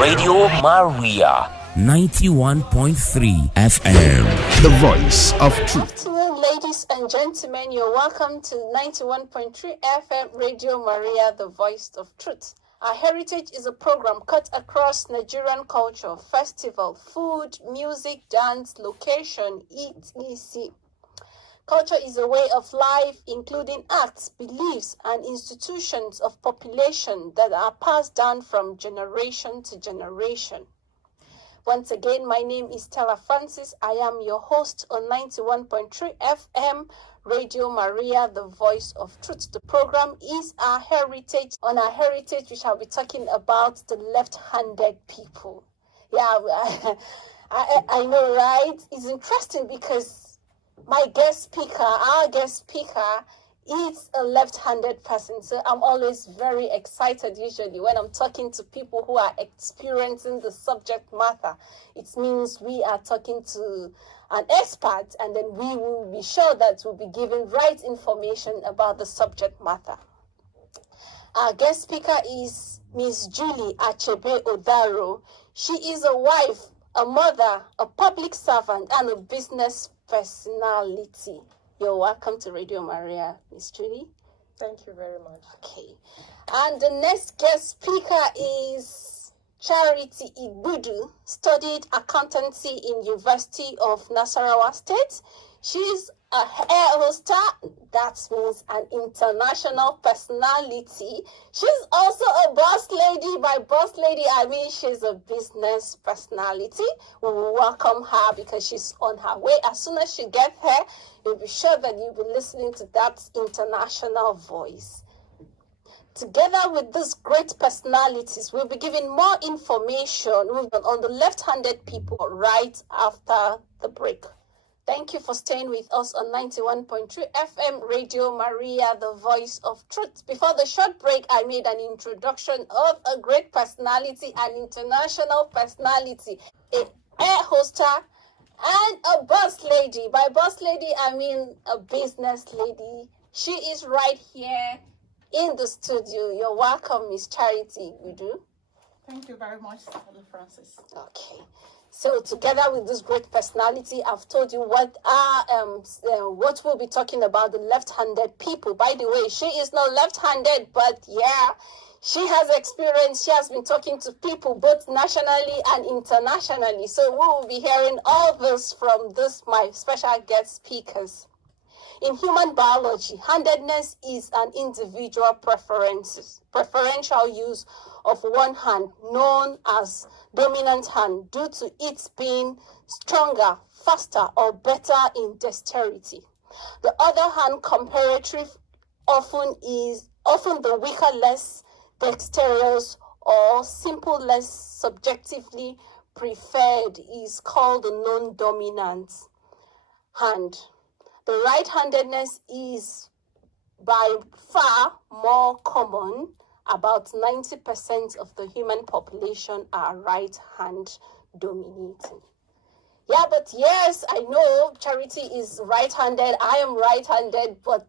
Radio Maria 91.3 FM. The voice of truth. Good afternoon, ladies and gentlemen. You're welcome to 91.3 FM Radio Maria, the voice of truth. Our Heritage is a program cut across Nigerian culture, festival, food, music, dance, location, etc. Culture is a way of life, including acts, beliefs, and institutions of population that are passed down from generation to generation. Once again, my name is Stella. I am your host on 91.3 FM Radio Maria, the voice of truth. The program is Our Heritage. On Our Heritage, we shall be talking about the left-handed people. Yeah, I know, right? It's interesting because our guest speaker, is a left-handed person. So I'm always very excited usually when I'm talking to people who are experiencing the subject matter. It means we are talking to an expert, and then we will be sure that we'll be given right information about the subject matter. Our guest speaker is Miss Julie Achebe Odaro. She is a wife, a mother, a public servant, and a business personality. You're welcome to Radio Maria, Miss Julie. Thank you very much. Okay. And the next guest speaker is Charity Igbudu, studied accountancy in University of Nasarawa State. She's a air hostess, that means an international personality. She's also a boss lady. By boss lady, I mean she's a business personality. We will welcome her because she's on her way. As soon as she gets here, you'll be sure that you'll be listening to that international voice. Together with these great personalities, we'll be giving more information on the left-handed people right after the break. Thank you for staying with us on 91.3 FM Radio Maria, the voice of truth. Before the short break, I made an introduction of a great personality, an international personality, an air hostess, and a boss lady. By boss lady, I mean a business lady. She is right here in the studio. You're welcome, Miss Charity Igbudu. Thank you very much, Francis. Okay. So together with this great personality, I've told you what we'll be talking about, the left-handed people. By the way, she is not left-handed, but yeah, she has experience. She has been talking to people both nationally and internationally. So we will be hearing all this from my special guest speakers. In human biology, handedness is an individual preferential use of one hand, known as dominant hand, due to its being stronger, faster, or better in dexterity. The other hand, comparative, often the weaker, less dexterous, or simple, less subjectively preferred, is called the non-dominant hand. The right-handedness is by far more common. About 90% of the human population are right-hand dominating. Yeah, but yes, I know Charity is right-handed. I am right-handed, but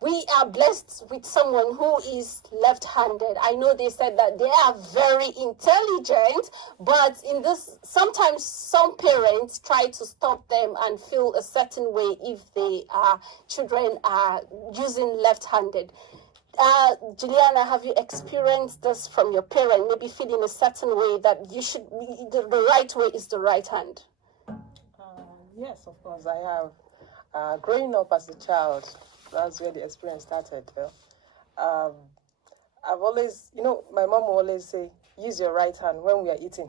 we are blessed with someone who is left-handed. I know they said that they are very intelligent, but in this, sometimes some parents try to stop them and feel a certain way if children are using left-handed. Juliana, have you experienced this from your parent? Maybe feeling a certain way that you should, the right way is the right hand? Yes, of course, I have. Growing up as a child, that's where the experience started. I've always, my mom will always say, use your right hand when we are eating.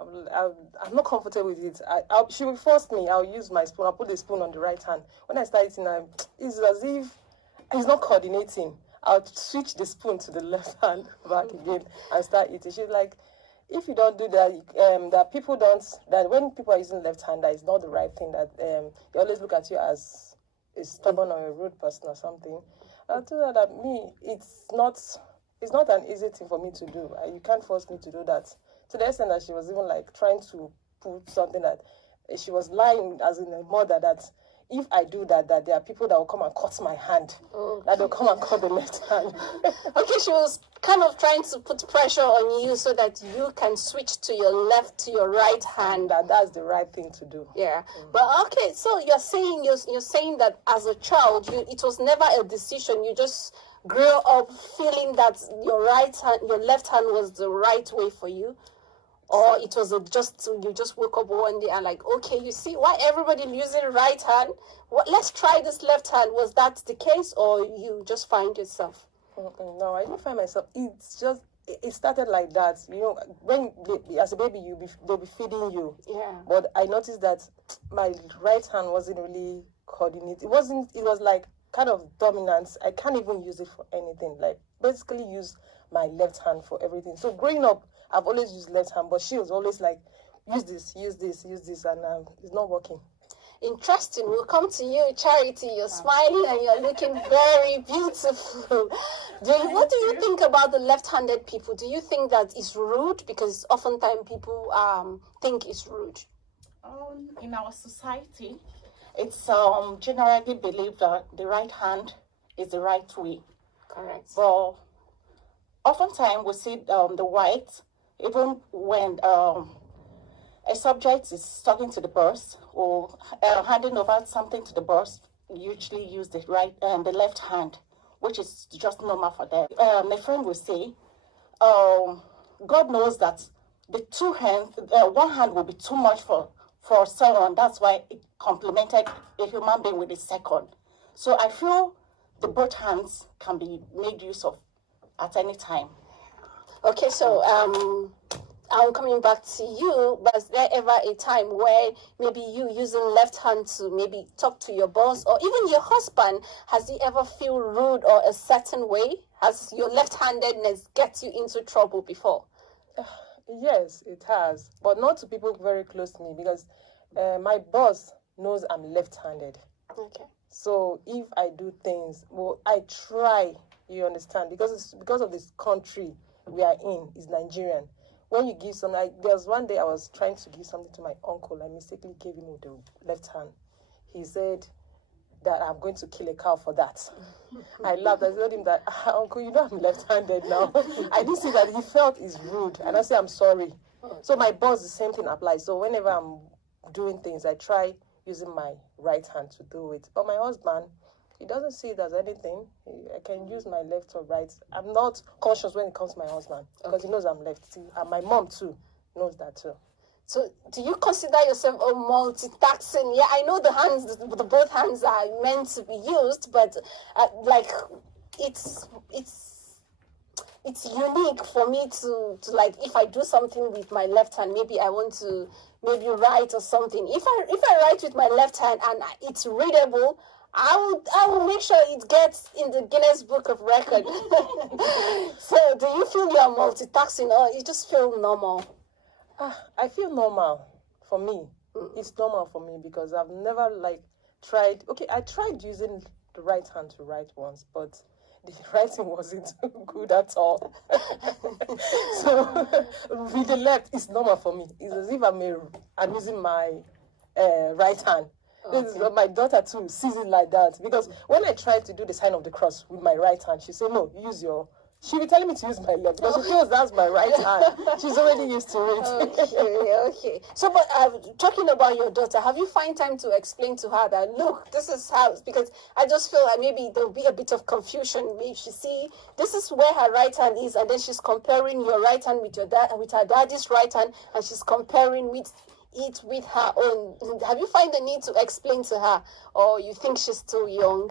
I'm not comfortable with it. She will force me. I'll use my spoon. I'll put the spoon on the right hand. When I start eating, it's as if it's not coordinating. I'll switch the spoon to the left hand back again and start eating. She's like, if you don't do that, that when people are using left hand, that is not the right thing, that they always look at you as a stubborn or a rude person or something. I'll tell her that it's not an easy thing for me to do. You can't force me to do that. To the extent that she was even like trying to put something that she was lying as in a mother that if I do that, there are people that will come and cut my hand. That they'll come and cut the left hand. Okay, she was kind of trying to put pressure on you so that you can switch to your right hand. That's the right thing to do. Yeah. But okay, so you're saying that as a child, it was never a decision. You just grew up feeling that your left hand was the right way for you. Or it was you just woke up one day and like, okay, you see why everybody using right hand? Let's try this left hand. Was that the case, or you just find yourself? No, I didn't find myself. It's just it started like that. You know, when as a baby they'll be feeding you. Yeah. But I noticed that my right hand wasn't really coordinated. It was like kind of dominance. I can't even use it for anything. Like basically use my left hand for everything. So growing up, I've always used left hand, but she was always like, use this, and it's not working. Interesting. We'll come to you, Charity. You're smiling and you're looking very beautiful. What do you think about the left-handed people? Do you think that it's rude? Because oftentimes people think it's rude. In our society, it's generally believed that the right hand is the right way. Correct. But oftentimes we see the white, even when a subject is talking to the boss or handing over something to the boss, usually use the left hand, which is just normal for them. My friend will say, God knows that the two hands, one hand will be too much for someone. That's why it complemented a human being with the second. So I feel the both hands can be made use of at any time. Okay, so I'm coming back to you. Was there ever a time where maybe you using left hand to maybe talk to your boss or even your husband? Has he ever feel rude or a certain way? Has your left-handedness get you into trouble before? Yes, it has, but not to people very close to me because my boss knows I'm left-handed. Okay. So if I do things, well, I try. You understand? Because of this country we are in is Nigerian. When you give something, there was one day I was trying to give something to my uncle. I mistakenly gave him with the left hand. He said that I'm going to kill a cow for that. I laughed. I told him that, Uncle, you know I'm left-handed now. I didn't see that. He felt it's rude. And I said, I'm sorry. So my boss, the same thing applies. So whenever I'm doing things, I try using my right hand to do it. But my husband, he doesn't see it as anything. I can use my left or right. I'm not cautious when it comes to my husband because he knows I'm lefty. And my mom, too, knows that, too. So, do you consider yourself a multitasking? Yeah, I know the both hands are meant to be used, but it's unique for me to like if I do something with my left hand, maybe I want to write or something. If I write with my left hand and it's readable, I will make sure it gets in the Guinness Book of Record. So, do you feel you're multitasking or you just feel normal? I feel normal for me. It's normal for me because I've never tried. Okay, I tried using the right hand to write once, but the writing wasn't good at all. So with the left, it's normal for me. It's as if I'm using my right hand. Okay. My daughter too sees it like that because when I try to do the sign of the cross with my right hand, she say no, use your. She'll be telling me to use my left because she feels that's my right hand. She's already used to it. Okay. So, but talking about your daughter, have you find time to explain to her that, look, this is how, because I just feel like maybe there'll be a bit of confusion. Maybe she see, this is where her right hand is, and then she's comparing your right hand with with her daddy's right hand, and she's comparing it with her own. Have you find the need to explain to her, or you think she's too young?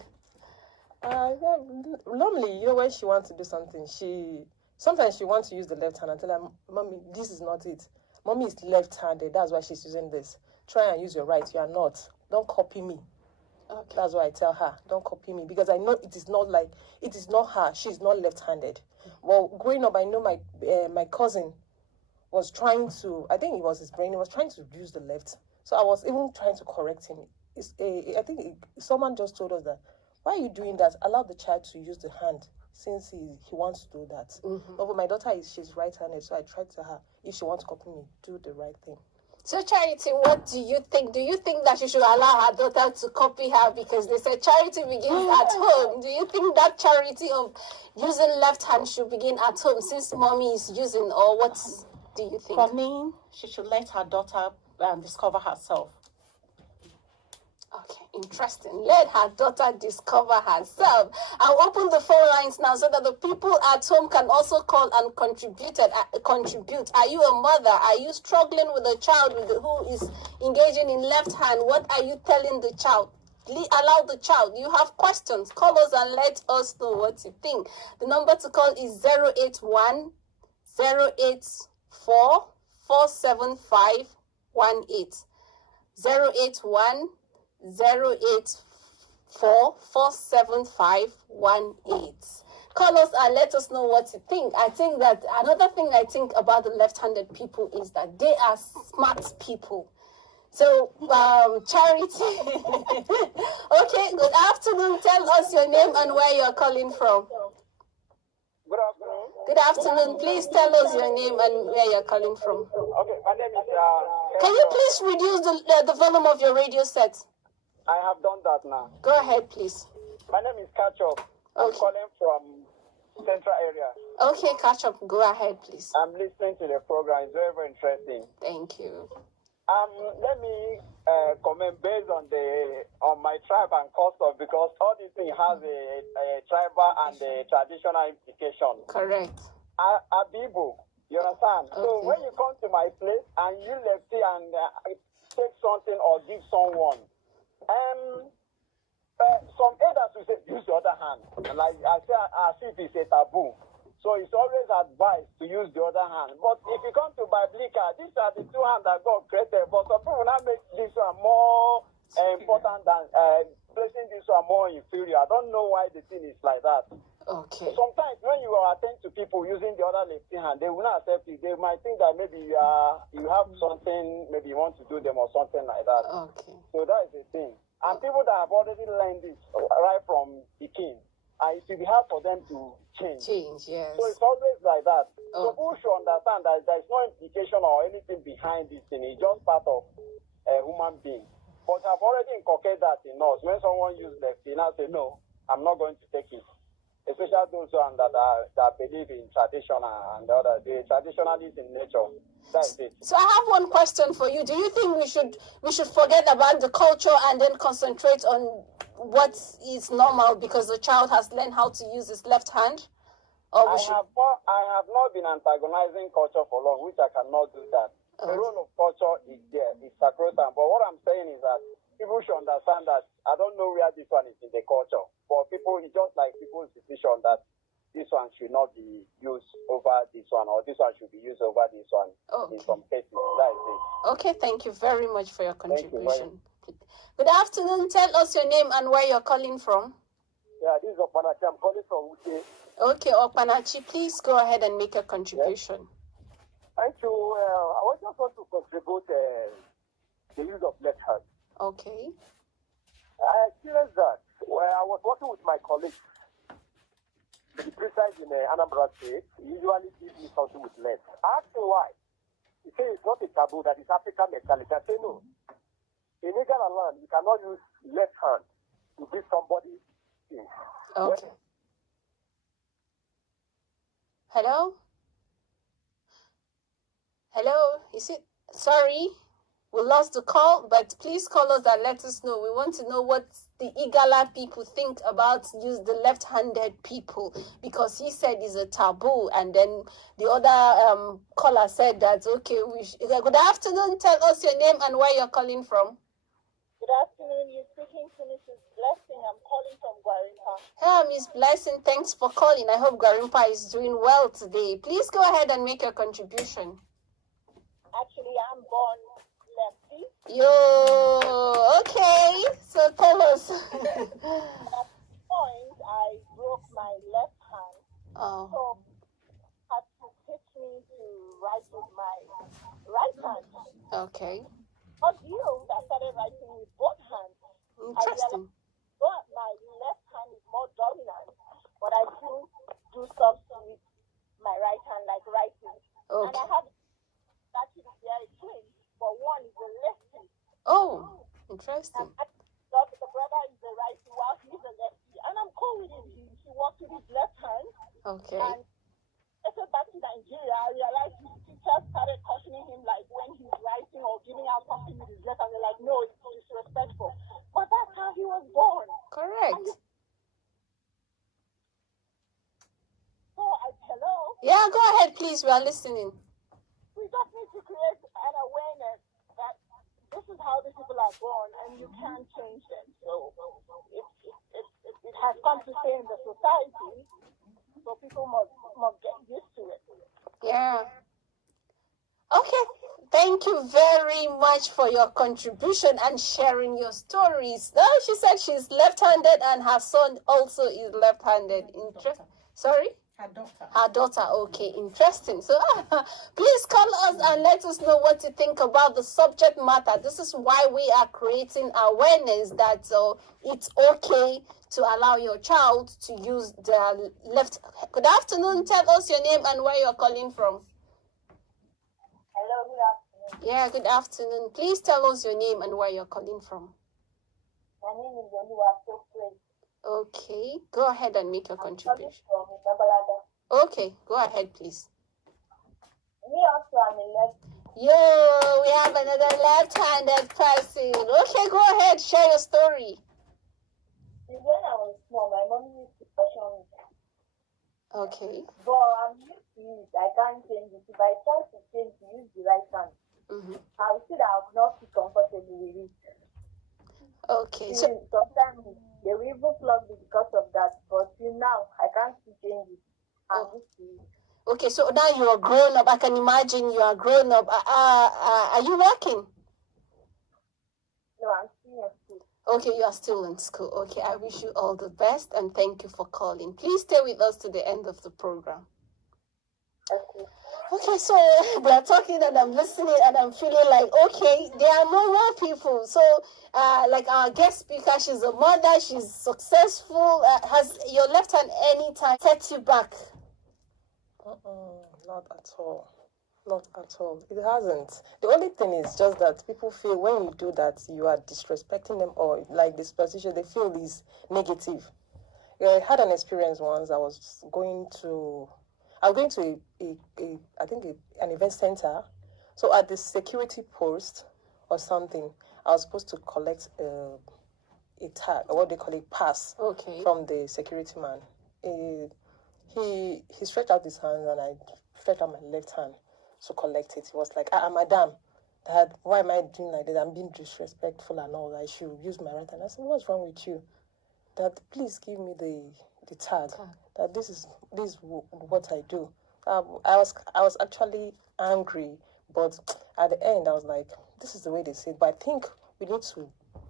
Yeah, normally, when she wants to do something, sometimes she wants to use the left hand and tell her, Mommy, this is not it. Mommy is left-handed, that's why she's using this. Try and use your right, you are not. Don't copy me. Okay. That's why I tell her, don't copy me, because I know it is not her, she's not left-handed. Well, growing up, I know my cousin was trying to, I think it was his brain, he was trying to use the left. So I was even trying to correct him. I think someone just told us that, why are you doing that? Allow the child to use the hand since he wants to do that. Mm-hmm. But my daughter she's right-handed, so I tried to her, if she wants to copy me, do the right thing. So Charity, what do you think? Do you think that she should allow her daughter to copy her? Because they said charity begins at home. Do you think that charity of using left hand should begin at home since mommy is using, or what do you think? For me, she should let her daughter discover herself. Okay, interesting. Let her daughter discover herself. I'll open the phone lines now so that the people at home can also call and contribute. Are you a mother? Are you struggling with a child who is engaging in left hand? What are you telling the child? Allow the child. You have questions. Call us and let us know what you think. The number to call is 081 084 475 18. 081 084 475 18. Call us and let us know what you think. I think that another thing I think about the left-handed people is that they are smart people. So, Charity. Okay, good afternoon. Tell us your name and where you're calling from. Good afternoon. Good afternoon. Please tell us your name and where you're calling from. Okay, my name is. Can you please reduce the volume of your radio set? I have done that now. Go ahead, please. My name is Kachop. I'm calling from Central Area. Okay, Kachop, go ahead, please. I'm listening to the program. It's very, very interesting. Thank you. Let me comment based on my tribe and custom, because all these things has a tribal and a traditional implication. Correct. Abibu, you understand? Okay. So when you come to my place and you lefty and take something or give someone, some elders will say use the other hand, like I say, as if it's a taboo. So it's always advised to use the other hand. But if you come to Biblical, these are the two hands that God created. But some people now make this one more important than placing this one more inferior. I don't know why the thing is like that. Okay. Sometimes when you attend to people using the other left hand, they will not accept it. They might think that maybe you have something, maybe you want to do them or something like that. Okay. So that is the thing. And people that have already learned this right from the king, it will be hard for them to change. Yes. So it's always like that. So people should understand that there is no implication or anything behind this thing. It's just part of a human being. But I've already inculcated that in us. When someone uses left, I say, no, I'm not going to take it. Especially those ones that believe in tradition and the other, the traditionalists in nature. That's it. So I have one question for you. Do you think we should forget about the culture and then concentrate on what is normal because the child has learned how to use his left hand? Or I have not been antagonizing culture for long, which I cannot do that. The role of culture is there, it's sacrosanct. But what I'm saying is that people should understand that I don't know where this one is in the culture. For people, it's just like people's decision that this one should not be used over this one, or this one should be used over this one in some cases. That is it. Okay, thank you very much for your contribution. Good afternoon. Tell us your name and where you're calling from. Yeah, this is Opanachi. I'm calling from Uche. Okay, Opanachi, please go ahead and make a contribution. Yes. Thank you. I just want to contribute the use of left hand. Okay. I experienced that when I was working with my colleagues. The precise in Anambra State, he usually gives me something with left. I asked him why. He said it's not a taboo, that is African mentality. I say no. In Ghana land, you cannot use left hand to give somebody things. Okay. Hello? Hello? Is it? Sorry, we lost the call, but please call us and let us know. We want to know what the Igala people think about the left-handed people, because he said it's a taboo, and then the other caller said that, okay, good afternoon, tell us your name and where you're calling from. Good afternoon, you're speaking to Mrs. Blessing. I'm calling from Gwarimpa. Hey, Miss Blessing, thanks for calling. I hope Gwarimpa is doing well today. Please go ahead and make your contribution. Actually, I'm born lefty. Yo, okay. So tell us. At point, I broke my left hand. Oh. So had to teach me to write with my right hand. Okay. Not you, I started writing with both hands. Interesting. But my left hand is more dominant, but I still do stuff with my right hand, like writing. Okay. And I have actually there a twin, but one Interesting. The brother is the righty while he's a lefty. And I'm cool with him. He works with his left hand. Okay. And so back to Nigeria, I realized his teachers started cautioning him like when he's writing or giving out something with his left hand, they're like, no, it's disrespectful. But that's how he was born. Correct. Hello? Yeah, go ahead, please. We are listening. We just need to create an awareness that this is how these people are born and you can't change them. So it has come to stay in the society, so people must get used to it. Yeah. Okay. Thank you very much for your contribution and sharing your stories. Now, she said she's left-handed and her son also is left-handed. Sorry? Her daughter. Okay, interesting. So please call us and let us know what you think about the subject matter. This is why we are creating awareness that it's okay to allow your child to use their left. Good afternoon. Tell us your name and where you're calling from. Hello, good afternoon. Yeah, good afternoon. Please tell us your name and where you're calling from. My name is Oluwa. Okay, go ahead and make your contribution. From Ibabalada. Okay, go ahead, please. Me also, I'm a left. Yo, we have another left-handed person. Okay, go ahead, share your story. Since when I was small, my mom used to caution me. Okay. But I'm used to it. I can't change it. If I try to change to use the right hand, I will see that I will not feel comfortable with it. Okay. So sometimes they will even flog me because of that. But till now, I can't still change it. I'm used to it. Okay, so now you are grown up. I can imagine you are grown up. Are you working? No, I'm still in school. Okay, you are still in school. Okay, I wish you all the best and thank you for calling. Please stay with us to the end of the program. Okay. Okay, so we're talking and I'm listening and I'm feeling like, okay, there are more people. So, like our guest speaker, she's a mother, she's successful. Has your left hand anytime set you back? Not at all. Not at all. It hasn't. The only thing is just that people feel when you do that, you are disrespecting them, or like this position they feel is negative. Yeah, I had an experience once. I was going to an event center. So at the security post or something, I was supposed to collect a tag, or what they call it, pass, from the security man. He stretched out his hand and I stretched out my left hand to collect it. He was like, madam, Dad, why am I doing like that? I'm being disrespectful and all. I should use my right hand. I said, what's wrong with you? Dad, please give me the tag. That this is what I do. I was actually angry, but at the end I was like, this is the way they say it. But I think we need to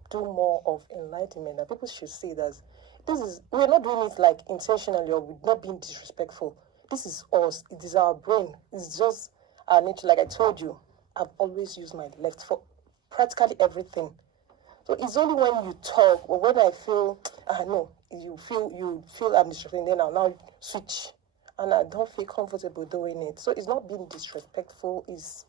do more of enlightenment, that people should see that we're not doing it like intentionally, or we're not being disrespectful. This is us. It is our brain. It's just our nature. Like I told you, I've always used my left for practically everything. So it's only when you talk or when I feel, you feel I'm disrespecting, then I'll now switch. And I don't feel comfortable doing it. So it's not being disrespectful, it's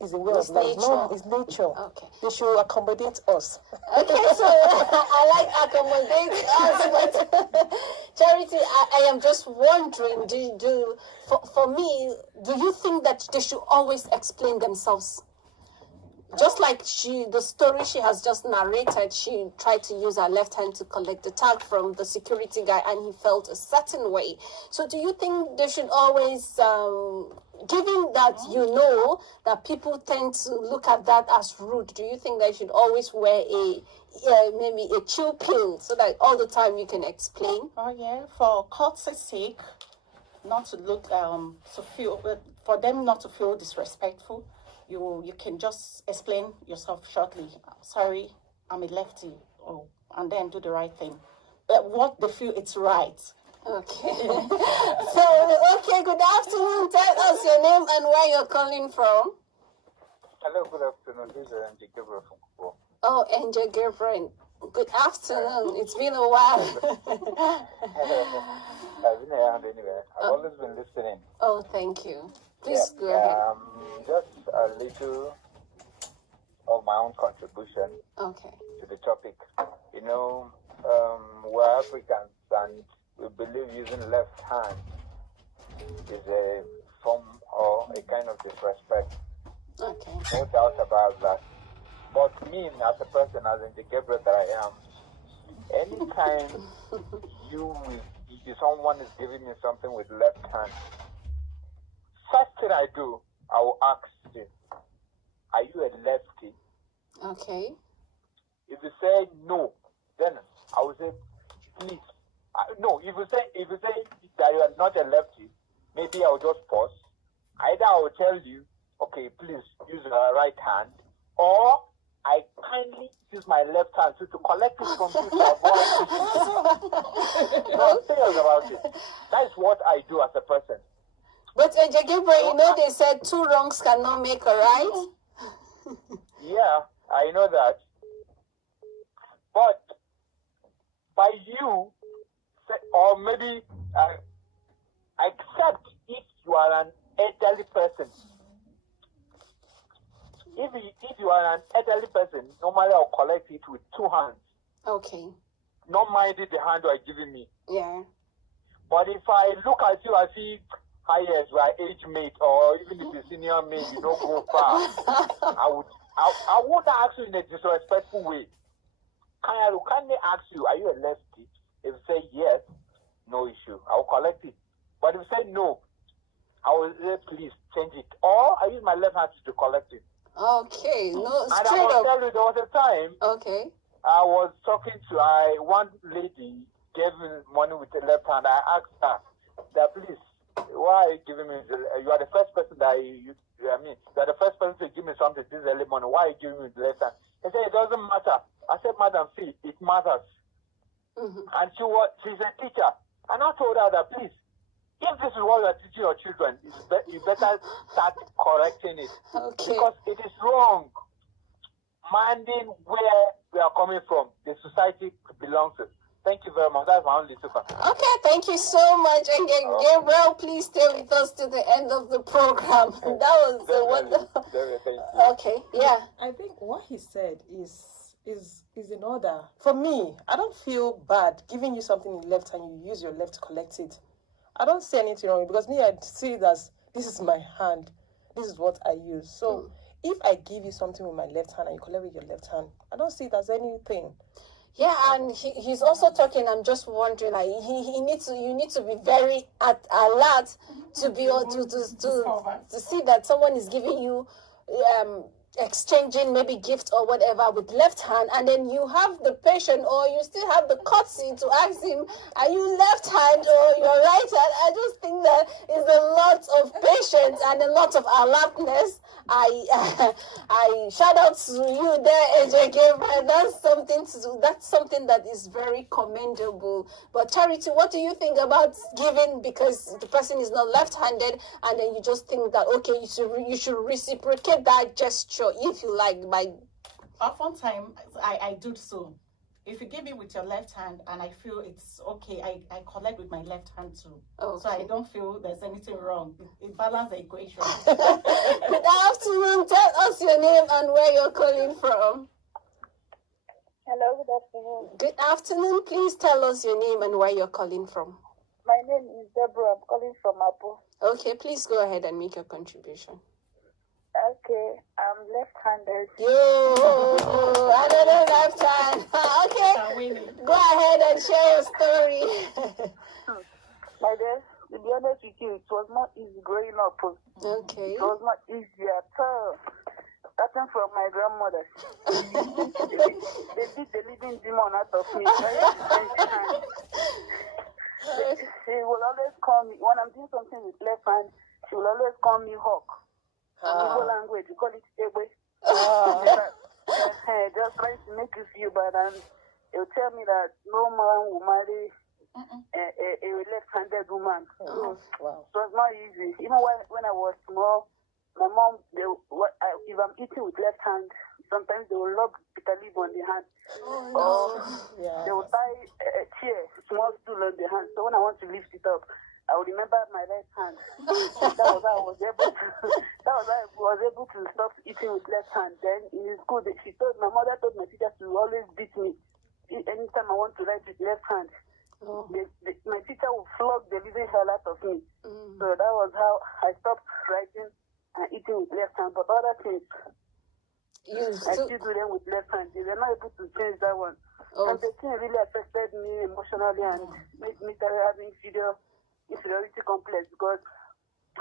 a way of life. No, it's nature. Okay. They should accommodate us. Okay, so I like accommodate us, but Charity, I am just wondering, for me, do you think that they should always explain themselves? Just like the story she has just narrated, she tried to use her left hand to collect the tag from the security guy and he felt a certain way. So do you think they should always, given that you know that people tend to look at that as rude, do you think they should always wear maybe a chill pill so that all the time you can explain? Oh yeah, for courtsy's sake, not to look, for them not to feel disrespectful. You can just explain yourself shortly. Sorry, I'm a lefty, and then do the right thing. But what they feel it's right. Okay. So, good afternoon. Tell us your name and where you're calling from. Hello, good afternoon. This is Angel Gabriel from Kubo. Oh, Angel Gabriel. Good afternoon. It's been a while. I've been around anyway. I've always been listening. Oh, thank you. Please go ahead. Just a little of my own contribution Okay. to the topic. You know, we're Africans and we believe using left hand is a form or a kind of disrespect. Okay. No doubt about that. But me, as a person, as in the Gabriel that I am, anytime someone is giving me something with left hand, first thing I do, I will ask you, are you a lefty? Okay. If you say no, then I will say, please. No, if you say that you are not a lefty, maybe I will just pause. Either I will tell you, okay, please use your right hand, or I kindly use my left hand to collect it from you to avoid issues. No, I'm serious about it. That is what I do as a person. But Gabriel, they said two wrongs cannot make a right. Yeah, I know that. But by you, or maybe except if you are an elderly person. If you are an elderly person, normally I'll collect it with two hands. Okay. Not minding the hand you are giving me. Yeah. But if I look at you as if yes, we are age mate, or even if you're senior mate, you don't go far. I won't ask you in a disrespectful way. Can they ask you, are you a lefty? If you say yes, no issue. I will collect it. But if you say no, I will say please change it. Or I use my left hand to collect it. Okay, no, and I will tell you, there was a time I was talking to one lady, gave me money with the left hand. I asked her that, please, why are you giving me? You are the first person that you are the first person to give me something this early morning. Why are you giving me the left hand? He said, it doesn't matter. I said, madam, see, it matters. And she's a teacher. And I told her that, please, if this is what you are teaching your children, you better start correcting it. Okay. Because it is wrong. Minding where we are coming from, the society belongs to. Thank you very much. That's my only super. Okay, thank you so much. And Gabriel, please stay with us to the end of the program. That was the wonderful. Okay, yeah. I think what he said is in order. For me, I don't feel bad giving you something in left and you use your left to collect it. I don't see anything wrong because me, I see it as this is my hand. This is what I use. So if I give you something with my left hand and you collect with your left hand, I don't see it as anything. Yeah, and he's also talking. I'm just wondering, like you need to be very alert to be to see that someone is giving you exchanging maybe gift or whatever with left hand, and then you have the patience or you still have the courtesy to ask him, are you left hand or your right hand? I just think that is a lot of patience and a lot of alertness. I shout out to you there, AJ Gabriel. That's something that is very commendable. But Charity, what do you think about giving because the person is not left-handed, and then you just think that okay, you should reciprocate that gesture if you like by. Oftentimes I do so. If you give me with your left hand and I feel it's okay, I collect with my left hand too. Okay. So I don't feel there's anything wrong. It balances the equation. Good afternoon. Tell us your name and where you're calling from. Hello, good afternoon. Good afternoon. Please tell us your name and where you're calling from. My name is Deborah. I'm calling from Abuja. Okay, please go ahead and make your contribution. Okay, I'm left-handed. Another left hand. Okay, go ahead and share your story. My dear, to be honest with you, it was not easy growing up. Okay. It was not easy at all. Starting from my grandmother. They beat the living demon out of me. She will always call me, when I'm doing something with left hand, she will always call me hawk. In Igbo language, we call it Egbe. Just trying to make you feel bad, and it will tell me that no man will marry a left-handed woman. Wow. So it was not easy. Even when I was small, my mom, if I'm eating with left hand, sometimes they will rub bitter leaf on the hand. Or they will tie a chair, small stool on the hand. So when I want to lift it up, I would remember my right hand. That was how I was able to stop eating with left hand. Then in school, my mother told my teacher to always beat me anytime I want to write with left hand. Oh. My teacher would flog the living hell out of me. So that was how I stopped writing and eating with left hand. But other things, I still do them with left hand. They were not able to change that one. Oh. And the thing really affected me emotionally and made me start having inferiority complex, because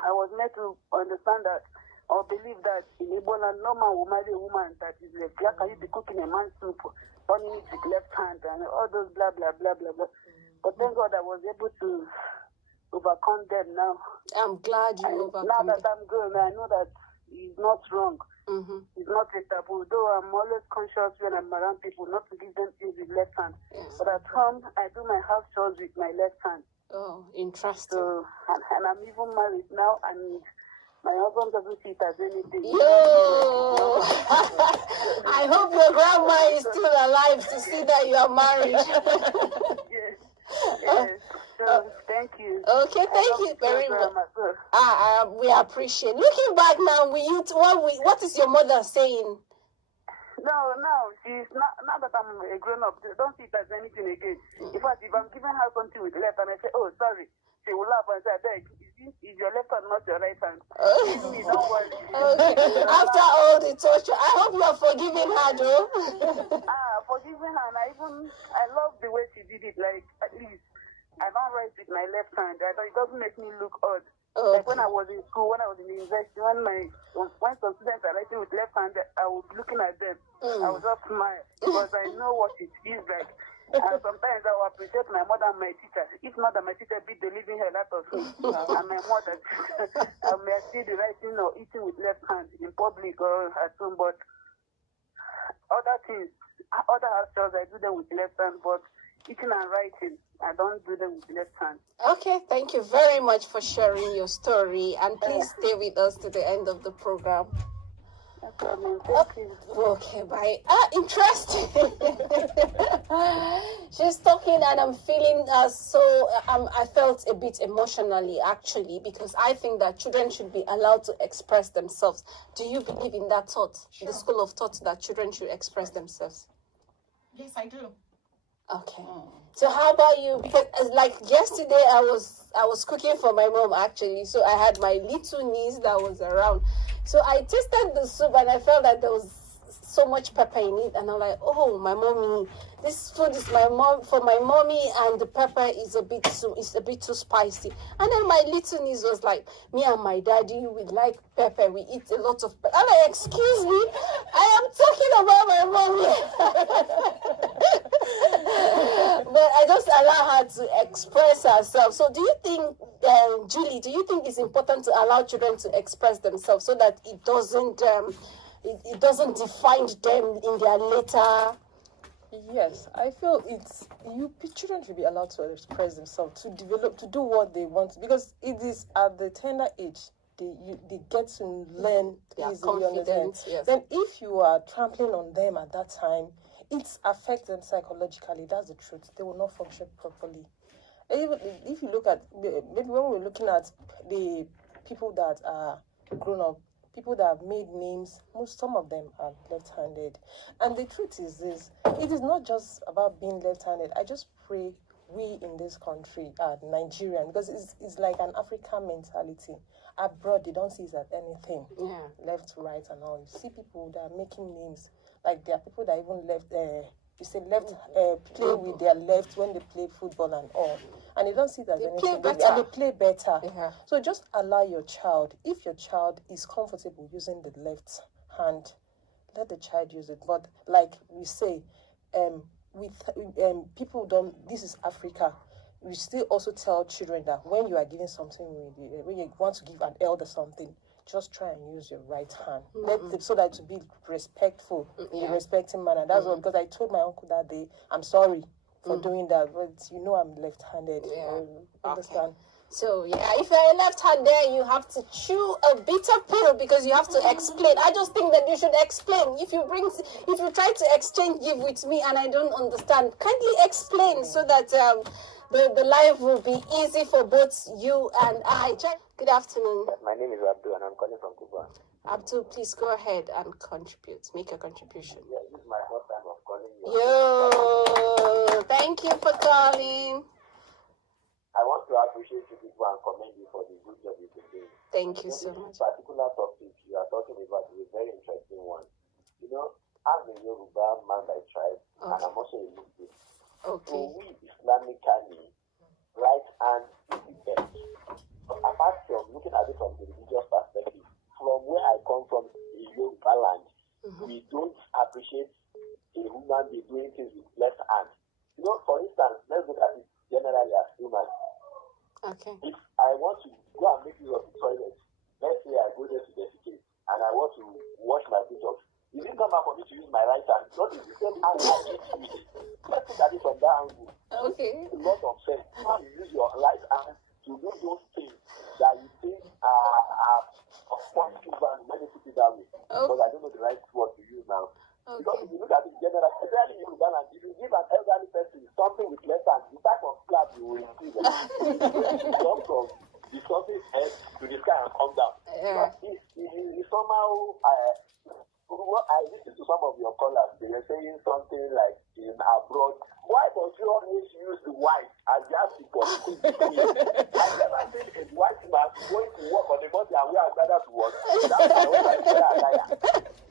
I was made to understand that or believe that in Ebola, no man will marry a woman that is left. How can you be cooking a man's soup, turning it with left hand, and all those blah, blah, blah, blah, blah. But thank God I was able to overcome them now. I'm glad you overcome now that I'm grown, I know that it's not wrong. It's not a taboo, though I'm always conscious when I'm around people not to give them things with left hand. Yes. But at home, I do my house chores with my left hand. Oh, interesting. So, and I'm even married now, and my husband doesn't see it as anything. Yo! I hope your grandma is still alive to see that you are married. Yes. So, thank you. Okay, thank you very much. We appreciate. Looking back now, what is your mother saying? No, she's not. Now that I'm a grown up, don't see it as anything again. In fact, if I'm giving her something with left and I say, "Oh, sorry," she will laugh and say, "Beg, is your left hand not your right hand?" Me, don't worry. Okay. After all the torture, I hope you are forgiving her, though. Forgiving her, and I love the way she did it. Like, at least I don't write with my left hand. It doesn't make me look odd. Like when I was in school, when I was in the university, when some students are writing with left hand, I was looking at them. I would just smile because I know what it feels like. And sometimes I will appreciate my mother and my teacher. If not that my teacher beat the living hell out of me, and my mother, I may still be writing or eating with left hand in public or at home. But other things, other house chores, I do them with left hand. But eating and writing, I don't do them with left hand. Okay, thank you very much for sharing your story, and please stay with us to the end of the program. No problem. Thank you. Okay, bye. Interesting. She's talking, and I'm feeling I felt a bit emotionally, actually, because I think that children should be allowed to express themselves. Do you believe in that thought? Sure. The school of thought that children should express themselves? Yes, I do. Okay. So how about you? Because like yesterday, I was cooking for my mom, actually. So I had my little niece that was around. So I tasted the soup and I felt that there was so much pepper in it, and I'm like, oh, my mommy, this food is for my mommy, and the pepper is a bit too spicy. And then my little niece was like, me and my daddy, we like pepper, we eat a lot of pepper. I'm like, excuse me, I am talking about my mommy. But I just allow her to express herself. So do you think, Julie, do you think it's important to allow children to express themselves so that it doesn't define them in their later? Yes, I feel children should be allowed to express themselves, to develop, to do what they want, because it is at the tender age they get to learn easily, understand. Yes. Then if you are trampling on them at that time, it affects them psychologically. That's the truth. They will not function properly. Even if you look at, maybe when we're looking at the people that are grown up, people that have made names, some of them are left-handed. And the truth is this, it is not just about being left-handed. I just pray we in this country are Nigerian, because it's like an African mentality. Abroad, they don't see it as anything. Yeah. Left, right, and all. You see people that are making names, like there are people that even play with their left when they play football and all. And they don't see it as anything. They play better. Yeah. So just allow your child, if your child is comfortable using the left hand, let the child use it. But like we say, people don't, this is Africa. We still also tell children that when you are giving something, when you want to give an elder something, just try and use your right hand. So that to be respectful, in a respecting manner. That's all, because I told my uncle that day, I'm sorry for doing that, but I'm left-handed. Yeah. Understand? So, if you're a left-hander, you have to chew a bitter pill because you have to explain. I just think that you should explain. If you try to exchange gift with me and I don't understand, kindly explain so that the life will be easy for both you and I. Good afternoon. My name is Abdul and I'm calling from Cuba. Abdul, please go ahead and contribute. Make a contribution. Yeah, this is my first time of calling you. Yo, thank you for calling. I want to appreciate you people and commend you for the good job you've been doing. Thank you so much. This particular topic you are talking about is a very interesting one. You know, I'm a Yoruba man by tribe, and I'm also a Muslim. Okay. So we Islamically, right hand is the best. But apart from looking at it from the religious perspective, from where I come from, in Yoruba land, we don't appreciate a woman be doing things with left hand. You know, for instance, let's look at it generally as human. Okay. If I want to go and make use of the toilet, let's say I go there to defecate and I want to wash my feet off, is it normal for me to use my right hand? Not the same hand I use with it. Let's look at it from that angle. Okay. A lot of sense. How you use your right hand to do those things that you think are of positive value. Let me put it that way. Because I don't know the right word to use now. Okay. Because if you look at it generally, especially in Yoruba land, if you give an elderly person something with left hand, the type of slap you will receive, it comes from the surface head to the sky and come down. Yeah. But if somehow, I listened to some of your callers, they were saying something like in abroad, why don't you always use the white as the article? I've never seen a white man going to work on the mountain and we are gathered to work. That's why when I say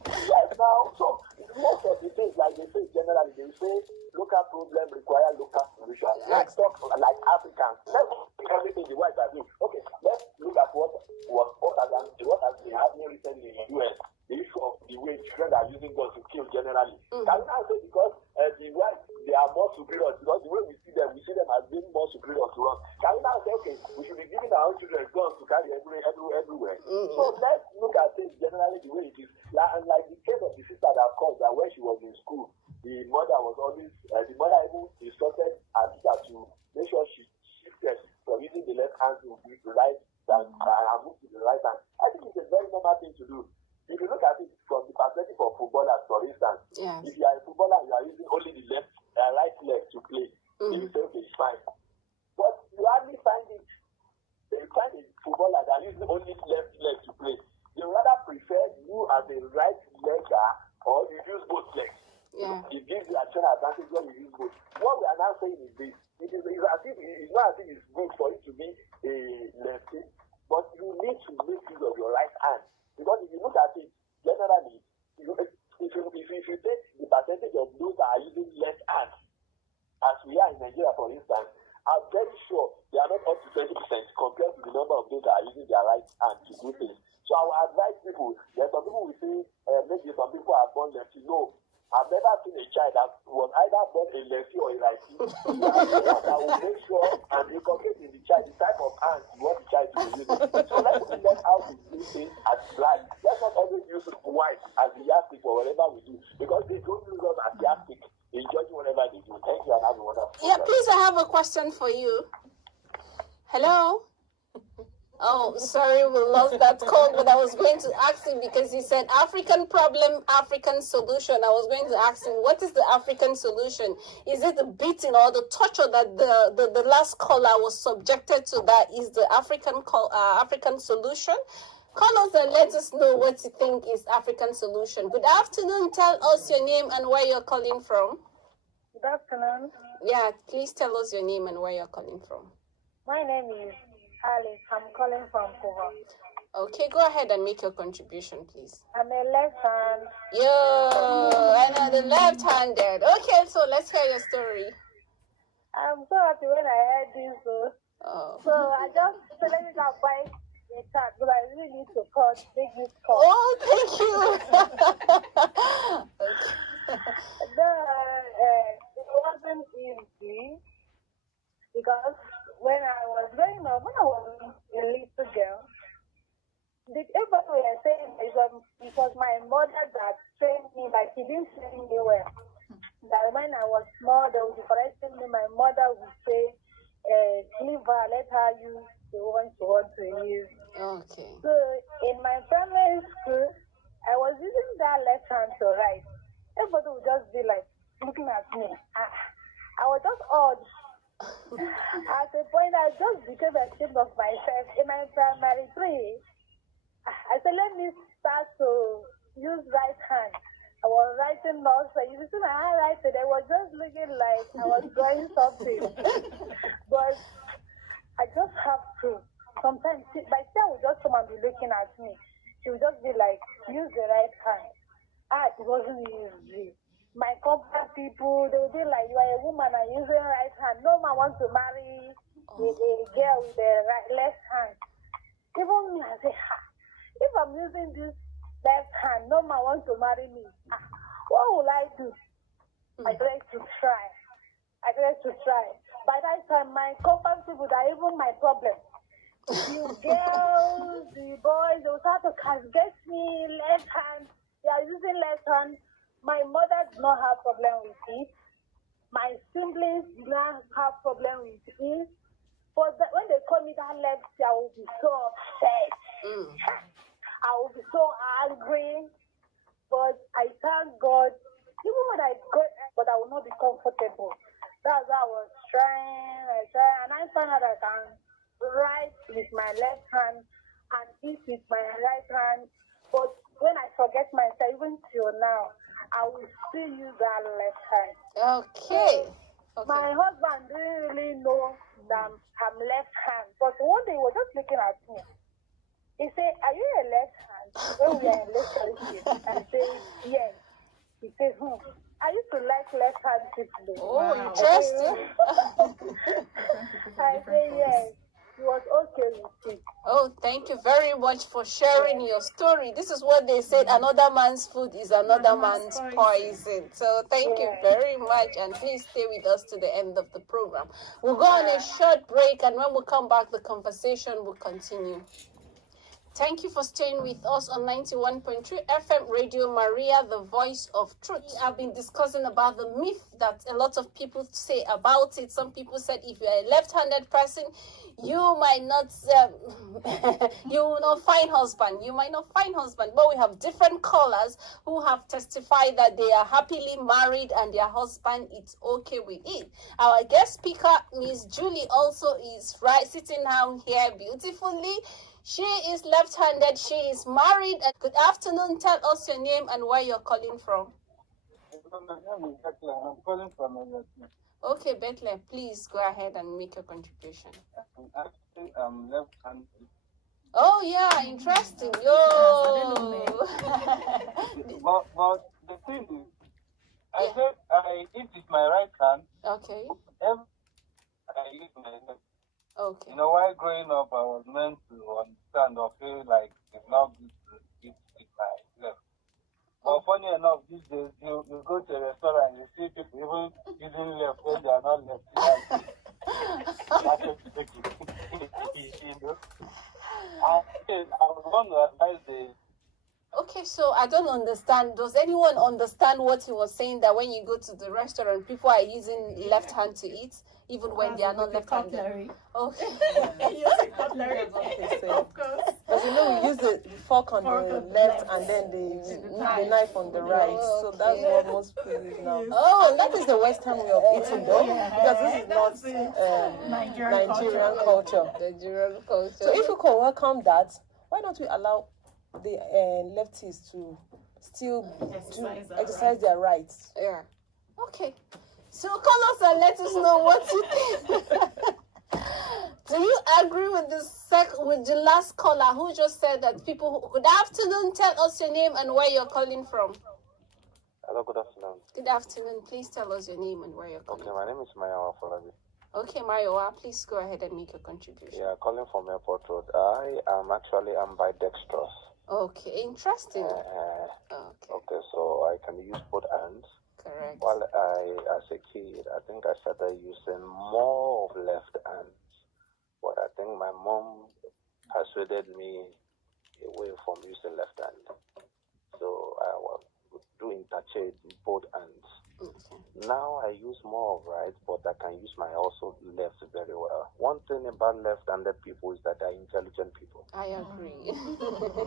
yes, now, so most of the things, like they say generally, they say local problem require local solution. Let's talk like Africans. Let's take everything the whites are doing. Okay, let's look at what has been happening recently in the US. The issue of the way children are using guns to kill generally. Can we now say because the whites, they are more superior, because the way we see them as being more superior to us. Can we now say, okay, we should be giving our own children guns to carry everywhere? So let's look at things generally the way it is. Like the case of the sister that called that when she was in school, the mother was always, the mother even instructed her sister to make sure she shifted from using the left hand to the right and move to the right hand. I think it's a very normal thing to do. If you look at it from the perspective of footballers, for instance, if you are a footballer, you are using only the right leg to play. You say, okay, it's fine. But you hardly find a footballer that uses only left leg to play. They rather prefer you as a right legger or you use both legs. Yeah. It gives you a additional advantage when you use both. What we are now saying is this. It's not as if it's good for you to be a lefty, but you need to make use of your right hand. Because if you look at it, generally, if you take the percentage of those that are using left hand, as we are in Nigeria, for instance, I'm very sure they are not up to 20% compared to the number of those that are using their right hand to do things. So I will advise people, there's some people will say, maybe some people are born lefty. No, I've never seen a child that was either born a lefty or a righty. I will make sure and inculcate in the child the type of hands you want the child to be using. So let's learn how to do things as black. Let's not always use white as the yardstick for whatever we do, because they don't use us as yardstick in judging whatever they do. Thank you and have a wonderful day. Yeah, please, I have a question for you. Hello? Oh, sorry, we lost that call, but I was going to ask him because he said African problem, African solution. I was going to ask him, what is the African solution? Is it the beating or the torture that the last caller was subjected to that is the African solution? Call us and let us know what you think is African solution. Good afternoon. Tell us your name and where you're calling from. Good afternoon. Yeah, please tell us your name and where you're calling from. My name is Alice. I'm calling from Cuba. Okay, go ahead and make your contribution, please. I'm a left hand. Yo, I know the left-handed. Okay, so let's hear your story. I'm so happy when I heard this. So I just said, let me go buy a chat, but I really need to make this call. Oh, thank you. It wasn't easy because when I was growing up, when I was a little girl, everybody was saying it was my mother that trained me, like she didn't train me well. That when I was small, they would correcting me. My mother would say, leave her, let her use the one she wants to use. Okay. So in my primary school, I was using that left hand to write. Everybody would just be like looking at me. I was just odd. became ashamed of myself in my primary 3. I said, let me start to use right hand. I was writing notes. You see my handwriting, I was just looking like I was drawing something. But I just have to. Sometimes, my sister would just come and be looking at me. She would just be like, use the right hand. It wasn't easy. My company people, they would be like, you are a woman and using right hand. No man wants to marry a girl with the left hand. Even me, I say, if I'm using this left hand, no man wants to marry me. What will I do? I tried to try. By that time, my company people are even my problem. The girls, the boys, they will start to get me left hand. They are using left hand. My mother did not have problem with it. My siblings did not have problem with it. But when they call me that left, I will be so upset. I will be so angry. But I thank God, even when I got, but I will not be comfortable. That's why I was trying, and I found out I can write with my left hand and eat with my right hand. But when I forget myself, even till now, I will still use that left hand. Okay. My husband didn't really know that I'm left hand, but one day he was just looking at me. He said, are you a left hand? When we are in relationship, I say, yes. He said, I used to like left hand people. Oh, interesting. I say, yes. He was okay with it. Oh, thank you very much for sharing your story. This is what they said, another man's food is another man's poison. So thank you very much, and please stay with us to the end of the program. We'll go on a short break, and when we come back, the conversation will continue. Thank you for staying with us on 91.3 FM Radio Maria, the voice of truth. I've been discussing about the myth that a lot of people say about it. Some people said if you're a left-handed person, you might not, you will not find husband. You might not find husband. But we have different callers who have testified that they are happily married and their husband is okay with it. Our guest speaker, Miss Julie, also is sitting down here beautifully. She is left-handed. She is married. And good afternoon. Tell us your name and where you're calling from. My name is Bethlehem. I'm calling from Bethlehem. Okay, Bethlehem, please go ahead and make your contribution. Actually, I'm left-handed. Oh, yeah, interesting. Yo. but the thing is, I said I eat with my right hand. Okay. I use my left. Okay. You know, while growing up, I was meant to understand or feel like it's not good to eat with my left. But funny enough, these days, you go to a restaurant and you see people even using left when they are not left. You know? I was going to advise the... Okay, so I don't understand. Does anyone understand what he was saying, that when you go to the restaurant, people are using left hand to eat, even when they are not left-handed? Okay. Using cutlery. Of course. Because we use the fork on the left and then the knife on the right. Okay. So that's what most people use now. Oh, and that is the Western way of eating, though, because this is not Nigerian culture. Nigerian culture. So if you can welcome that, why don't we allow the lefties to still exercise their rights? Yeah. Okay. So call us and let us know what you think. Do you agree with the last caller who just said that people? Good afternoon. Tell us your name and where you're calling from. Hello. Good afternoon. Good afternoon. Please tell us your name and where you're calling. Okay, my name is Mayawa Falabi. Okay, Mayawa, please go ahead and make your contribution. Yeah, calling from Airport Road. I'm ambidextrous. Okay, interesting. Okay, so I can use both hands. Correct. While as a kid, I think I started using more of left hands, but I think my mom persuaded me away from using left hand. So I would do interchange both hands. Okay. Now I use more of right, but I can use my also left very well. One thing about left-handed people is that they're intelligent people. I agree.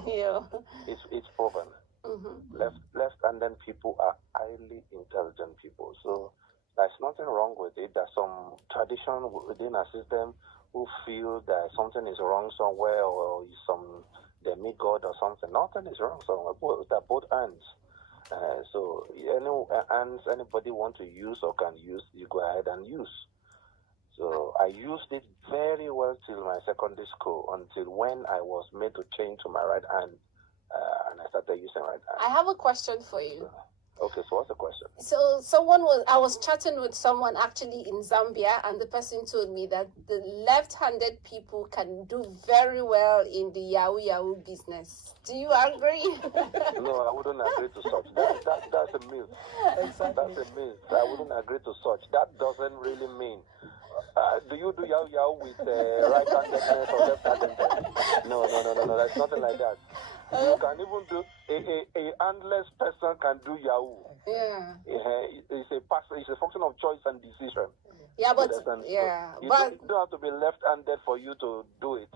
Yeah. It's proven. Mm-hmm. Left-handed people are highly intelligent people. So there's nothing wrong with it. There's some tradition within our system who feel that something is wrong somewhere or some demigod or something. Nothing is wrong somewhere. They're both hands. So hands anybody want to use or can use, you go ahead and use. So I used it very well till my secondary school, until when I was made to change to my right hand, and I started using right hand. I have a question for you. Okay, so what's the question? So I was chatting with someone actually in Zambia, and the person told me that the left-handed people can do very well in the Yahoo business. Do you agree? No, I wouldn't agree to such. That's a myth. Exactly. That's a myth. I wouldn't agree to such. That doesn't really mean. Do you do Yahoo with right-handedness or left-handedness? No. There's nothing like that. You can even do a handless person can do Yahoo. Yeah. It's a function of choice and decision. Yeah, but you don't have to be left-handed for you to do it.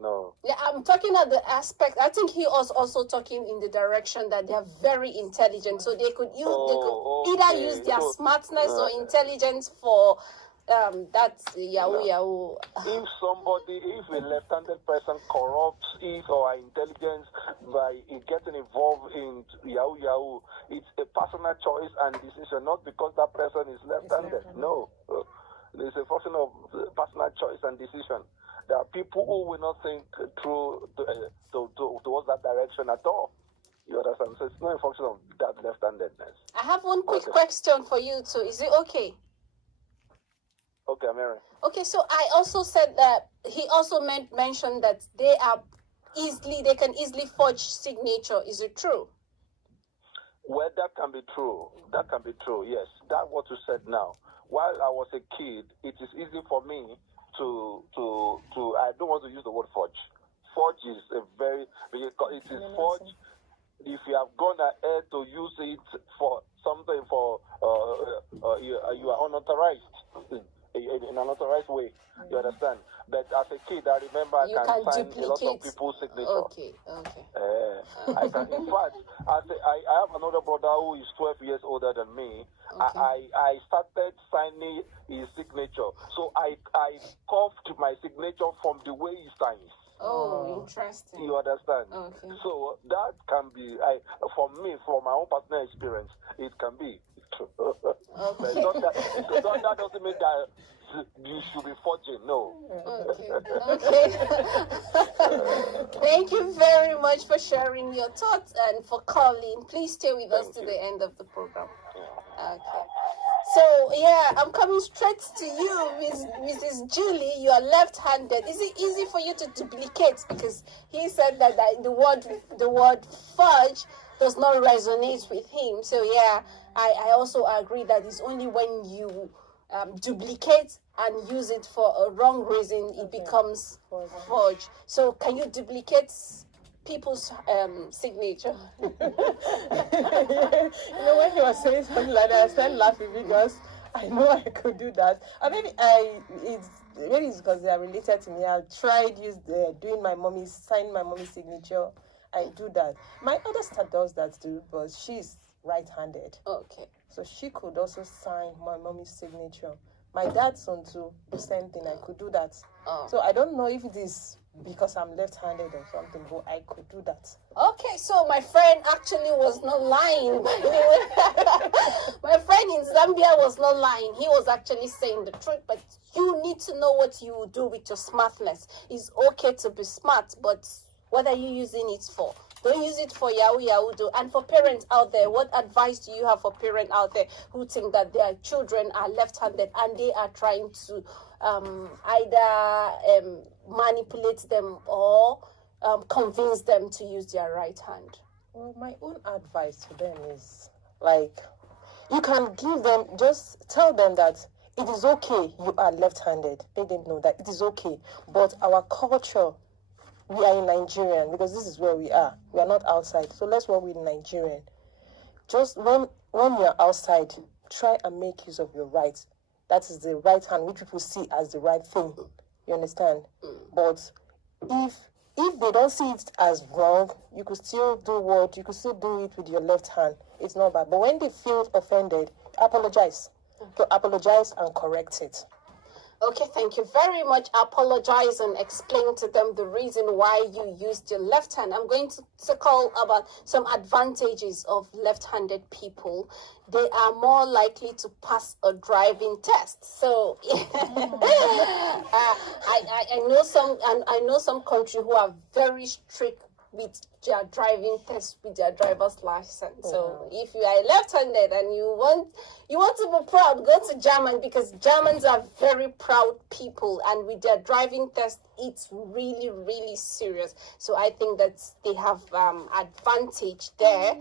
No. Yeah, I'm talking at the aspect. I think he was also talking in the direction that they are very intelligent, so they could either use their smartness or intelligence for that's Yahoo. If a left-handed person corrupts his or her intelligence by getting involved in Yahoo, it's a personal choice and decision, not because that person is left-handed. No. It's a function of personal choice and decision. There are people who will not think through towards that direction at all. You understand? So it's not a function of that left-handedness. I have one quick question for you too. Is it okay? Okay, Mary. Okay, so I also said that he also mentioned that they can easily forge signature. Is it true? Well, that can be true. That can be true, yes. That's what you said now. While I was a kid, it is easy for me to I don't want to use the word forge. Forge is forge. If you have gone ahead to use it for something you are unauthorized. In an unauthorized way, you understand? But as a kid, I remember I can sign a lot of people's signature. Okay. I can. In fact, I have another brother who is 12 years older than me. Okay. I started signing his signature, so I copied my signature from the way he signs. Oh, interesting. You understand? Okay. So that can be, for me, from my own personal experience, it can be. Okay. That doesn't mean that you should be forging. No. Okay. Thank you very much for sharing your thoughts and for calling. Please stay with us to the end of the program. Okay. So, I'm coming straight to you, Mrs. Julie. You are left-handed. Is it easy for you to duplicate? Because he said that the word fudge does not resonate with him. So, I also agree that it's only when you duplicate and use it for a wrong reason, it becomes forge. So, can you duplicate people's signature? When he was saying something like that, I started laughing because I know I could do that. Maybe it's because they are related to me. I tried doing signing my mommy's signature. I do that. My other sister does that too, but she's right-handed. Okay. So she could also sign my mommy's signature. My dad's son too, the same thing. I could do that. Oh. So I don't know if it is because I'm left-handed or something, but I could do that. Okay, so my friend actually was not lying. My friend in Zambia was not lying. He was actually saying the truth, but you need to know what you do with your smartness. It's okay to be smart, but what are you using it for? Don't use it for Yahoo. And for parents out there, what advice do you have for parents out there who think that their children are left-handed and they are trying to either manipulate them or convince them to use their right hand? Well, my own advice to them is, you can just tell them that it is okay you are left-handed. Make them know that it is okay. But our culture, we are in Nigerian, because this is where we are. We are not outside. So let's work with Nigerian. Just when you're outside, try and make use of your right. That is the right hand, which people see as the right thing. You understand? But if they don't see it as wrong, you could still do it with your left hand. It's not bad. But when they feel offended, apologize. So apologize and correct it. Okay, thank you very much. Apologize and explain to them the reason why you used your left hand. I'm going to call about some advantages of left-handed people. They are more likely to pass a driving test. So I know some countries who are very strict with their driving test, with their driver's license. So if you are left-handed and you want to be proud, go to Germany, because Germans are very proud people, and with their driving test, it's really, really serious. So I think that they have advantage there.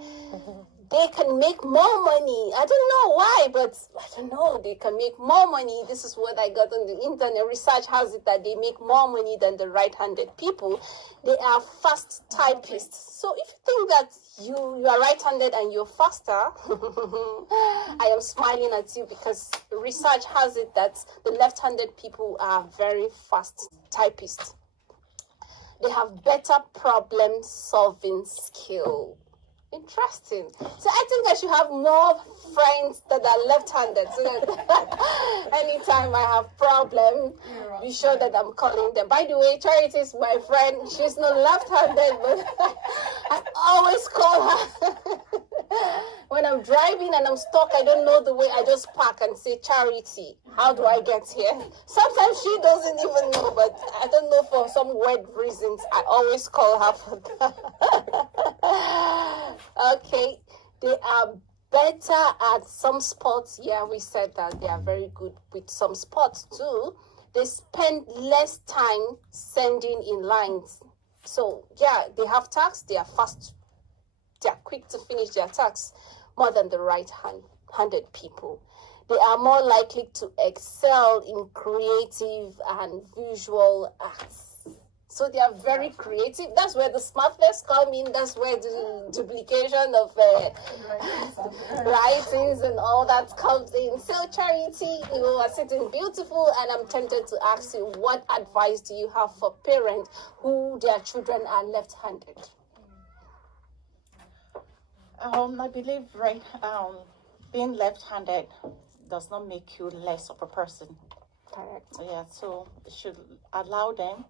They can make more money. I don't know why, but I don't know. They can make more money. This is what I got on the internet. Research has it that they make more money than the right-handed people. They are fast typists. So if you think that you are right-handed and you're faster, I am smiling at you, because research has it that the left-handed people are very fast typists. They have better problem-solving skill. Interesting. So I think I should have more friends that are left-handed, so that anytime I have problem, be sure that I'm calling them. By the way, Charity is my friend. She's not left-handed, but I always call her. When I'm driving and I'm stuck, I don't know the way, I just park and say, Charity, how do I get here? Sometimes she doesn't even know, but I don't know, for some weird reasons, I always call her for that. Okay, they are better at some sports. Yeah, we said that they are very good with some sports too. They spend less time sending in lines. So yeah, they have tasks, they are fast, they are quick to finish their tasks more than the right-handed people. They are more likely to excel in creative and visual arts. So they are very creative. That's where the smartness come in. That's where the duplication of writings and all that comes in. So Charity, you are sitting beautiful, and I'm tempted to ask you, what advice do you have for parents who their children are left-handed? I believe being left-handed does not make you less of a person. Correct. Yeah, so it should allow them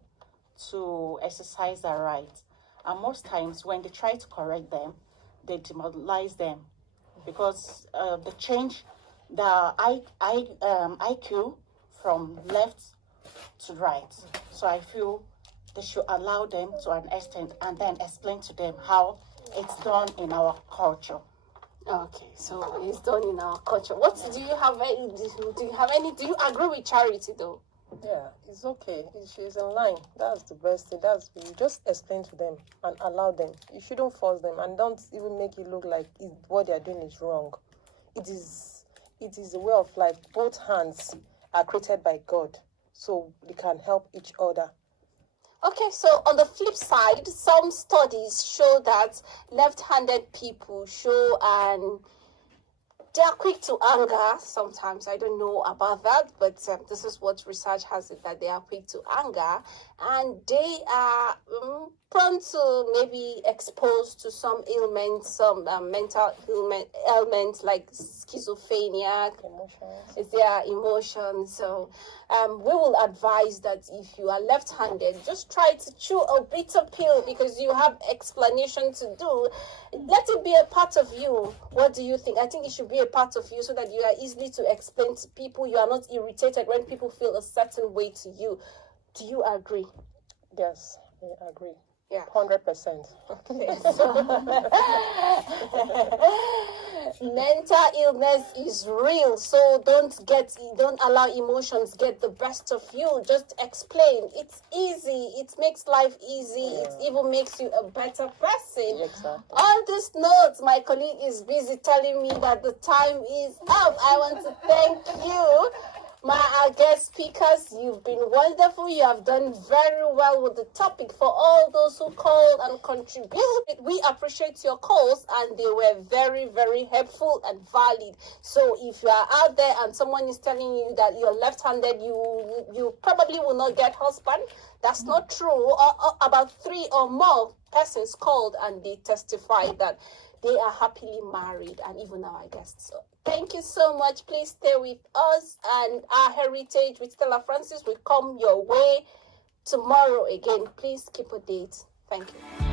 to exercise their rights. And most times when they try to correct them, they demoralize them, because the change the IQ from left to right. So I feel they should allow them to an extent, and then explain to them how it's done in our culture. Okay, so it's done in our culture. What do you have? Do you agree with Charity though? Yeah, it's okay. She's in line. That's the best thing. You just explain to them and allow them. You shouldn't force them, and don't even make it look like what they are doing is wrong. It is a way of life. Both hands are created by God, so they can help each other. Okay, so on the flip side, some studies show that left-handed people they are quick to anger sometimes. I don't know about that, but this is what research has it, that they are quick to anger, and they are prone to maybe exposed to some ailments, some mental ailments like schizophrenia. It's their emotions. So we will advise that if you are left-handed, just try to chew a bitter pill, because you have explanation to do. Let it be a part of you. What do you think? I think it should be a part of you, so that you are easily to explain to people. You are not irritated when people feel a certain way to you. Do you agree? Yes, I agree. Yeah, 100%. Okay. Mental illness is real, so don't allow emotions get the best of you. Just explain. It's easy. It makes life easy. Yeah. It even makes you a better person. Exactly. On this note, my colleague is busy telling me that the time is up. I want to thank you, my guest speakers. You've been wonderful. You have done very well with the topic. For all those who called and contributed, we appreciate your calls, and they were very, very helpful and valid. So if you are out there and someone is telling you that you're left-handed, you probably will not get husband. That's not true. About 3 or more persons called, and they testified that they are happily married, and even our guests. So thank you so much. Please stay with us, and our heritage with Stella Francis will come your way tomorrow again. Please keep a date. Thank you.